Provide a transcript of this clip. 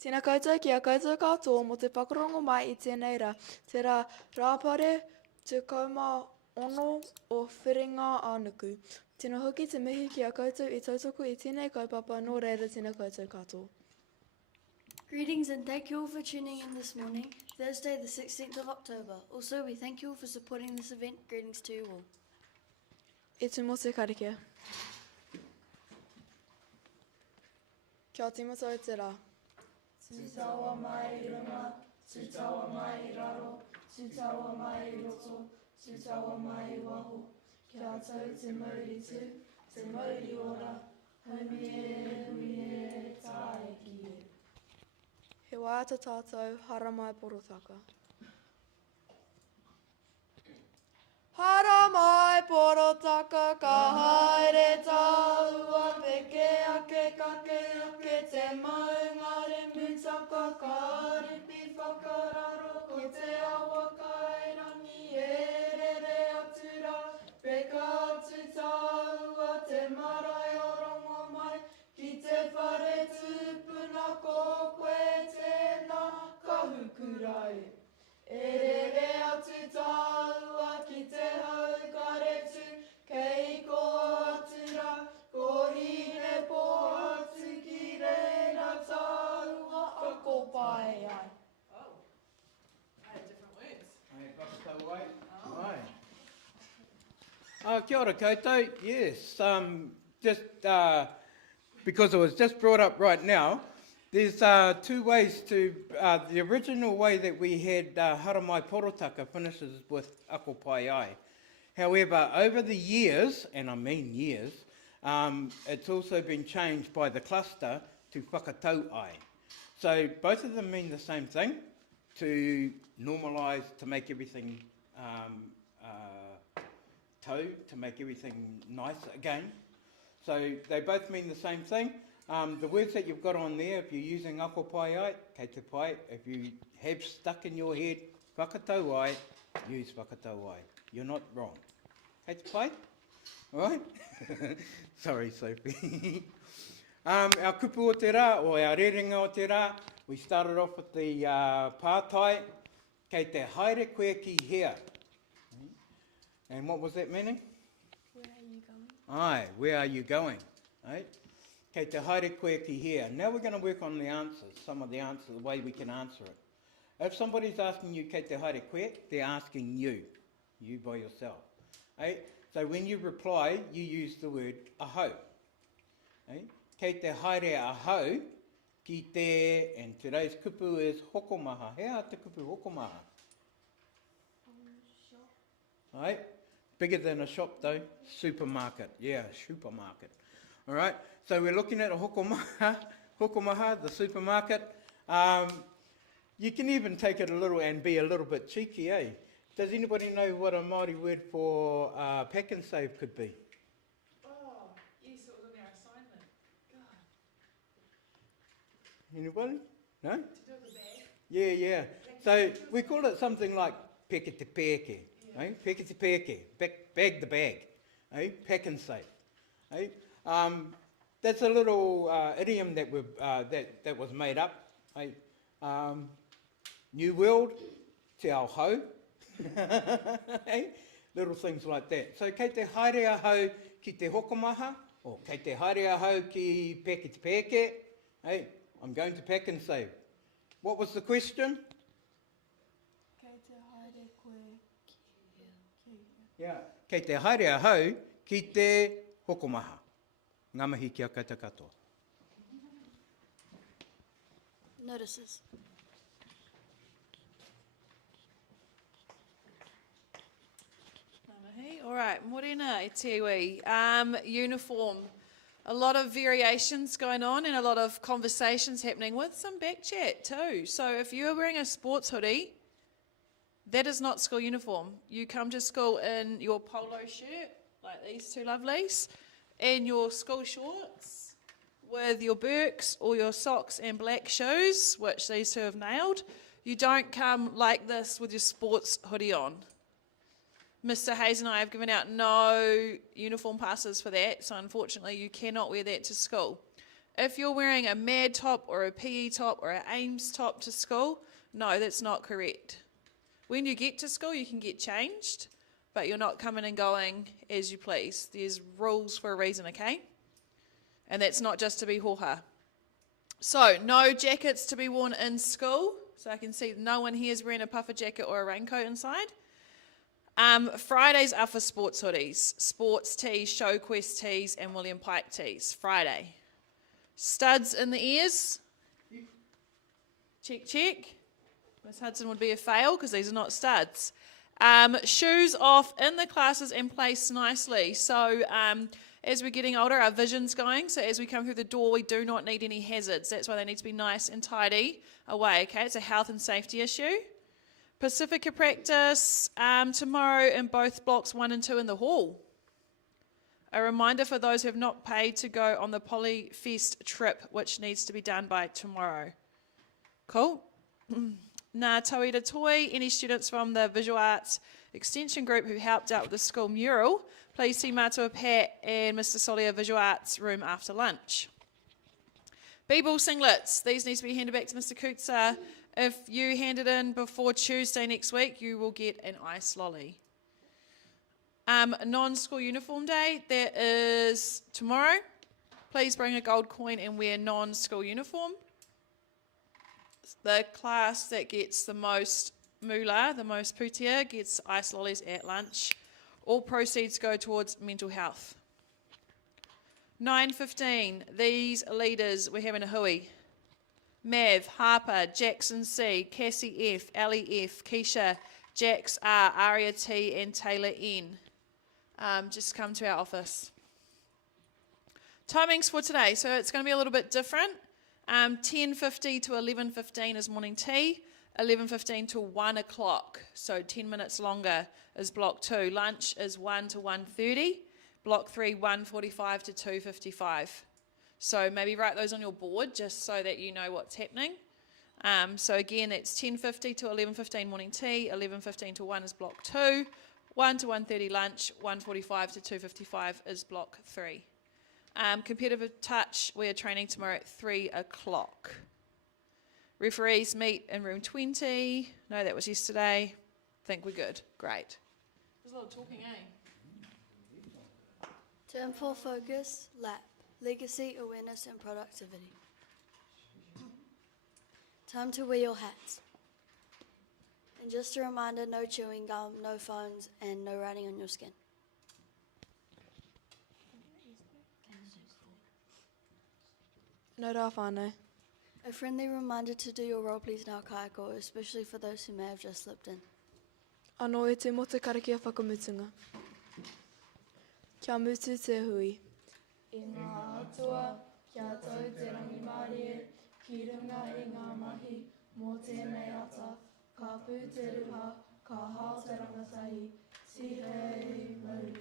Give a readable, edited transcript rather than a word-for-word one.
Tēnā koutou ki a koutou katoa mo te whakarongo mai I tēnei rā. Te rā Rāpare 26 o Whiringa-ā-nuku. Tēnā hoki te mihi ki a koutou I tautoko I tēnei kaupapa nō reira tēnā koutou katoa. Greetings and thank you all for tuning in this morning, Thursday the 16th of October. Also, we thank you all for supporting this event. Greetings to you all. E tu mo te karikia. Kia tīmata o te rā. Tutawa mai I runga, tutawa mai I raro, tutawa mai I roto, tutawa mai I waho. Kia tau te mauri tū, te mauri ora, hui e, tae ki e. He waiata tātou, hara mai porotaka. Hara mai porotaka, ka haere tāua, peke ake, kake ake, te maungare mutaka, ka ripi whakararo, ko te awa kairangi, e rere atura, peka atu tāua, te marae o rongo mai, ki te whare tūpuna, ko koe tēnā kahukurai. E rere atu tāua ki te haukaretu, kei ko atura, ko hine po atu ki reira tāua, ako pai ai. Oh, I had different words. Kia ora koutou. Yes, just because it was just brought up right now, there's two ways to, the original way that we had hara mai porotaka finishes with ako pai ai. However, over the years, and I mean years, it's also been changed by the cluster to whakatau ai. So both of them mean the same thing, to normalise, to make everything tau, to make everything nice again. So they both mean the same thing. The words that you've got on there, if you're using ako pai ai, kei te pai. If you have stuck in your head whakatau ai, use whakatau ai. You're not wrong. Kei te pai? All right? Sorry, Sophie. Our kupu o te rā, or our rerenga o te rā, we started off with the pātai, kei te haere koe ki hea. And what was that meaning? Where are you going? Aye, where are you going? Right? Kei te haere koe ki hea. Now we're going to work on the answers, some of the answers, the way we can answer it. If somebody's asking you kei te haere koe, they're asking you by yourself. Right? So when you reply, you use the word ahau. Right? Kei te haere ahau ki te, and today's kupu is hokomaha. Hea te kupu hokomaha? Right? Bigger than a shop though, supermarket. Yeah, supermarket. All right, so we're looking at a hokomaha, the supermarket. You can even take it a little and be a little bit cheeky, eh? Does anybody know what a Māori word for pack and save could be? Oh, yes, it was in our assignment. God. Anybody? No? To do with the bag. Yeah. So we call it something like peke te peke, eh? Peke te peke, bag the bag, eh? Pack and save, eh? That's a little idiom that that was made up. Eh? New World, te ao hau, eh? Little things like that. So kei te haere ahau ki te hokomaha, or kei te haere ahau ki peke te peke, eh? I'm going to pack and save. What was the question? Kei te haere koe ki hea. Yeah. Kei te haere ahau ki te hokomaha. Ngā mihi kia koutou katoa. Notices. All right, morena e te iwi. Uniform. A lot of variations going on and a lot of conversations happening with some back chat too. So if you're wearing a sports hoodie, that is not school uniform. You come to school in your polo shirt, like these two lovelies, and your school shorts with your Birks or your socks and black shoes, which these two have nailed. You don't come like this with your sports hoodie on. Mr. Hayes and I have given out no uniform passes for that, so unfortunately you cannot wear that to school. If you're wearing a MAD top or a PE top or an AIMS top to school, no, that's not correct. When you get to school, you can get changed, but you're not coming and going as you please. There's rules for a reason, okay? And that's not just to be hoha. So, no jackets to be worn in school. So I can see no one here is wearing a puffer jacket or a raincoat inside. Fridays are for sports hoodies, sports tees, show quest tees, and William Pike tees. Friday. Studs in the ears. Check, check. Miss Hudson would be a fail because these are not studs. Shoes off in the classes and placed nicely. So as we're getting older, our vision's going. So as we come through the door, we do not need any hazards. That's why they need to be nice and tidy away. Okay, it's a health and safety issue. Pacifica practice tomorrow in both blocks 1 and 2 in the hall. A reminder for those who have not paid to go on the Polyfest trip, which needs to be done by tomorrow. Cool. Nā tauira toi, any students from the Visual Arts Extension Group who helped out with the school mural, please see Mātua Pat and Mr. Solia Visual Arts room after lunch. B-ball singlets, these need to be handed back to Mr. Kutsa. If you hand it in before Tuesday next week, you will get an ice lolly. Non-school uniform day, that is tomorrow. Please bring a gold coin and wear non-school uniform. The class that gets the most moolah, the most putia, gets ice lollies at lunch. All proceeds go towards mental health. 9:15, these leaders, we're having a hui. Mav, Harper, Jackson C, Cassie F, Ellie F, Keisha, Jax R, Aria T and Taylor N. Just come to our office. Timings for today, so it's going to be a little bit different. 10:50 to 11:15 is morning tea, 11:15 to 1 o'clock, so 10 minutes longer is block 2. Lunch is 1 to 1:30, block 3 1:45 to 2:55. So maybe write those on your board just so that you know what's happening. So again, it's 10:50 to 11:15 morning tea, 11:15 to 1 is block 2, 1 to 1:30 lunch, 1:45 to 2:55 is block 3. Competitive touch, we are training tomorrow at 3 o'clock. Referees meet in room 20. No, that was yesterday. Think we're good. Great. There's a lot of talking, eh? Term 4 focus, LAP, legacy, awareness and productivity. Time to wear your hats. And just a reminder, no chewing gum, no phones and no writing on your skin. No rā whānau. A friendly reminder to do your role please now kaiko, especially for those who may have just slipped in. Anō e te motu karakia whakamutunga. Kia mutu te hui. I ngā atua, kia tau te rangi Māori, ki runga i ngā mahi, mō tēnei ata, ka pū te ruha, ka hao te rangatahi, si hei mauri.